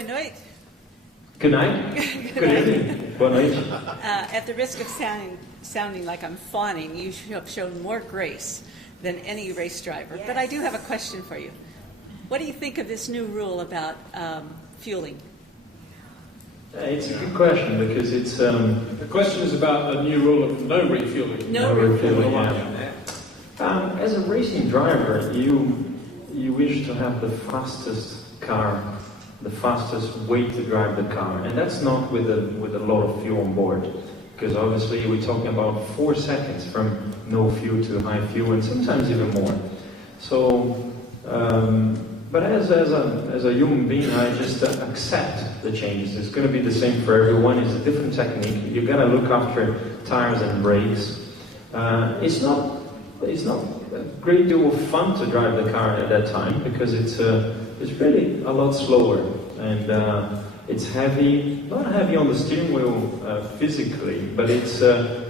Boa noite. Good night. Good evening. Boa noite. At the risk of sounding like I'm fawning, you have shown more grace than any race driver. Yes. But I do have a question for you. What do you think of this new rule about fueling? It's a good question because it's... The question is about the new rule of no refueling. No refueling, yeah. As a racing driver, you wish to have the fastest car, the fastest way to drive the car, and that's not with a lot of fuel on board, because obviously we're talking about 4 seconds from no fuel to high fuel, and sometimes even more. So, but as a human being, I just accept the changes. It's going to be the same for everyone. It's a different technique. You got to look after tires and brakes. It's not a great deal of fun to drive the car at that time because it's really a lot slower, and it's heavy. Not heavy on the steering wheel physically, but it's the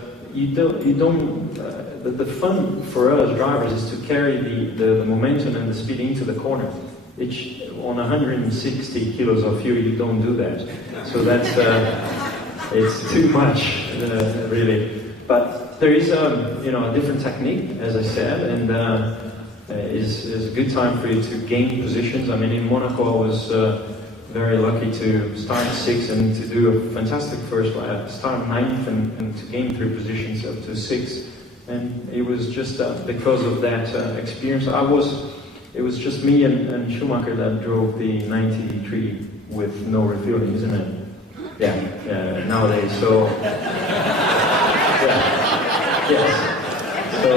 fun for us drivers is to carry the momentum and the speed into the corner. On 160 kilos of fuel, you don't do that. So that's it's too much, really. But there is a different technique, as I said, and is a good time for you to gain positions. I mean, in Monaco, I was very lucky to start 6th and to do a fantastic first lap, start 9th and to gain 3 positions up to 6th. And it was just because of that experience. It was just me and Schumacher that drove the 93 with no refueling, isn't it? Yeah, nowadays. So, yes. So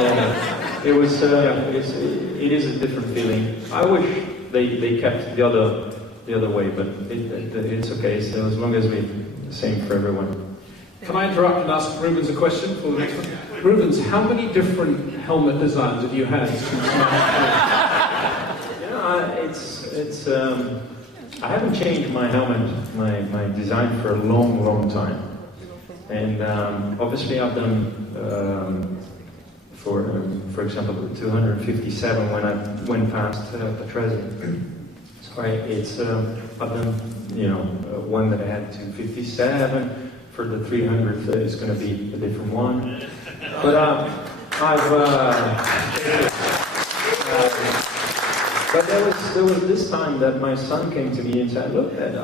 it was. It is a different feeling. I wish they kept the other way, but it's okay. So as long as we the same for everyone. Can I interrupt and ask Rubens a question for the next one? Rubens, how many different helmet designs have you had since 1993? I haven't changed my helmet, my design for a long time. And obviously I've done, for example, the 257 when I went past Patrese. Sorry, I've done, one that I had 257. For the 300th, it's going to be a different one. But but there was this time that my son came to me and said, "Look, Dad,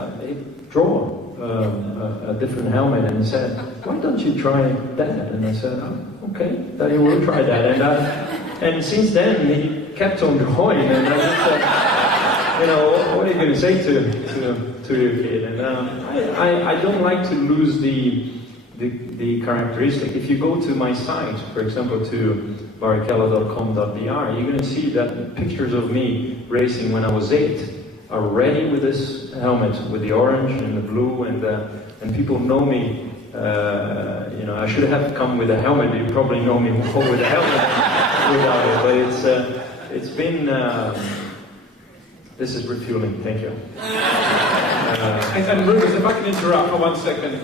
draw a different helmet," and he said, "Why don't you try that?" And I said, "Oh, okay, Daddy will try that." And since then he kept on drawing, and I just said, what are you going to say to your kid? And I don't like to lose the characteristic. If you go to my site, for example, to barrichello.com.br, you're going to see that pictures of me racing when I was 8 are ready with this helmet, with the orange and the blue, and people know me. I should have come with a helmet. You probably know me more with a helmet than without it. But it's been. This is refueling. Thank you. And Rubens, if I can interrupt for 1 second.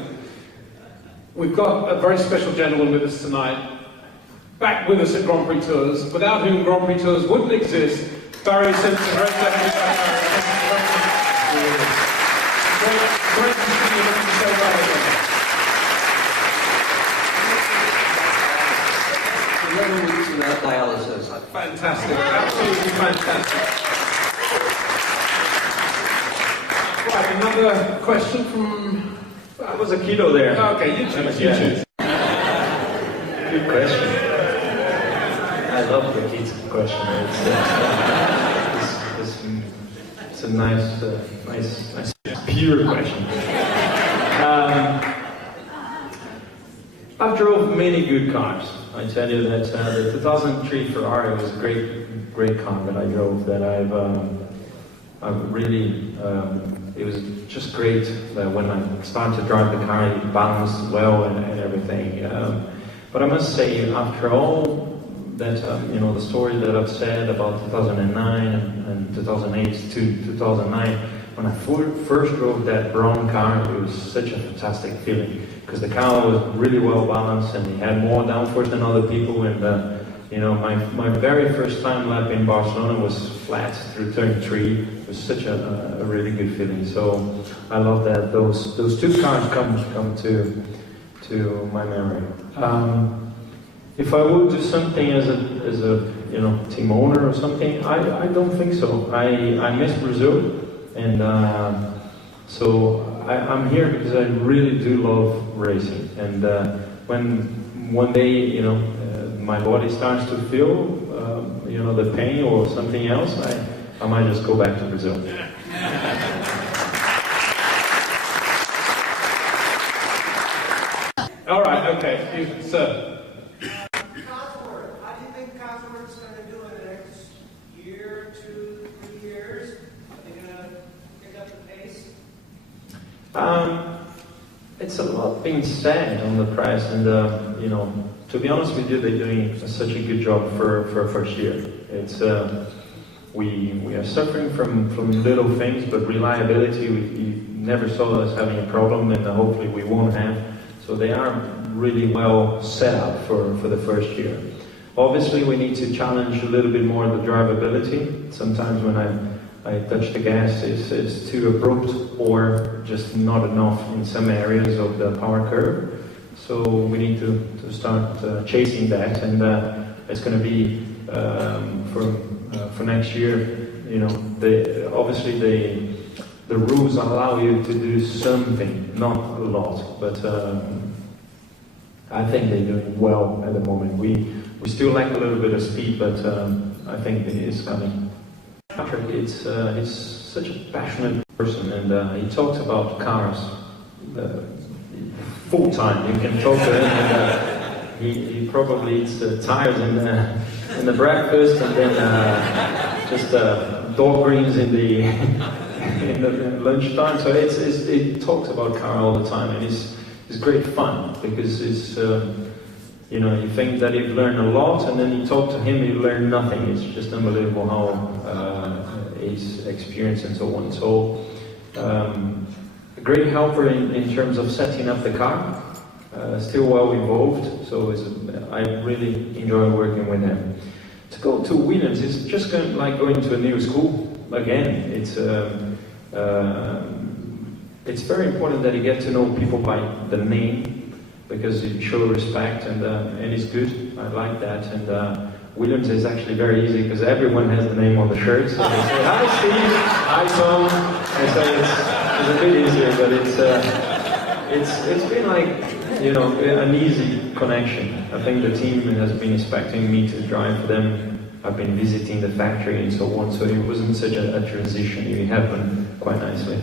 We've got a very special gentleman with us tonight, back with us at Grand Prix Tours, without whom Grand Prix Tours wouldn't exist. Barry Simpson, great to see you on the show, Barry. 11 weeks without dialysis. Fantastic, absolutely fantastic. Right, another question from... That was a kilo there. Okay, you choose. Good question. I love the kids' question. It's a nice, pure question. I've drove many good cars. I tell you that the 2003 Ferrari was a great car that I drove. That I've really. It was just great when I started to drive the car. It balanced well and everything. But I must say, after all that, the story that I've said about 2009 and 2008 to 2009, when I first drove that brown car, it was such a fantastic feeling because the car was really well balanced and it had more downforce than other people, and You know, my very first time lap in Barcelona was flat through turn 3. It was such a really good feeling. So I love that those two cars come to my memory. If I would do something as a you know, team owner or something, I don't think so. I miss Brazil, and so I'm here because I really do love racing. And when one day, you know, my body starts to feel, you know, the pain or something else, I might just go back to Brazil. All right, okay, you, sir. Cosworth, how do you think Cosworth's going to do in the next year, 2, 3 years? Are they going to pick up the pace? It's a lot being said on the press, and you know, to be honest with you, they're doing such a good job for a first year. It's we are suffering from little things, but reliability, we never saw us having a problem, and hopefully we won't have. So they are really well set up for the first year. Obviously, we need to challenge a little bit more the drivability. Sometimes when I touch the gas, it's too abrupt or just not enough in some areas of the power curve. So we need to start chasing that, and it's going to be for next year. You know, obviously the rules allow you to do something, not a lot, but I think they're doing well at the moment. We still lack a little bit of speed, but I think it is coming. Patrick, he's such a passionate person, and he talks about cars full time. You can talk to him, and he probably eats tires in the breakfast, and then just dog greens in the in the lunchtime. So it talks about car all the time, and it's great fun because it's you know, you think that you've learned a lot, and then you talk to him, you learn nothing. It's just unbelievable how his experience and so on. So a great helper in terms of setting up the car, still well involved. So I really enjoy working with him. To go to Williams is just like going to a new school again. It's very important that you get to know people by the name, because you show respect, and it's good. I like that. And Williams is actually very easy because everyone has the name on the shirt. So they say, "Hi Steve, hi Tom." I say it's a bit easier, but it's been like, you know, an easy connection. I think the team has been expecting me to drive for them. I've been visiting the factory and so on, so it wasn't such a transition. It happened quite nicely.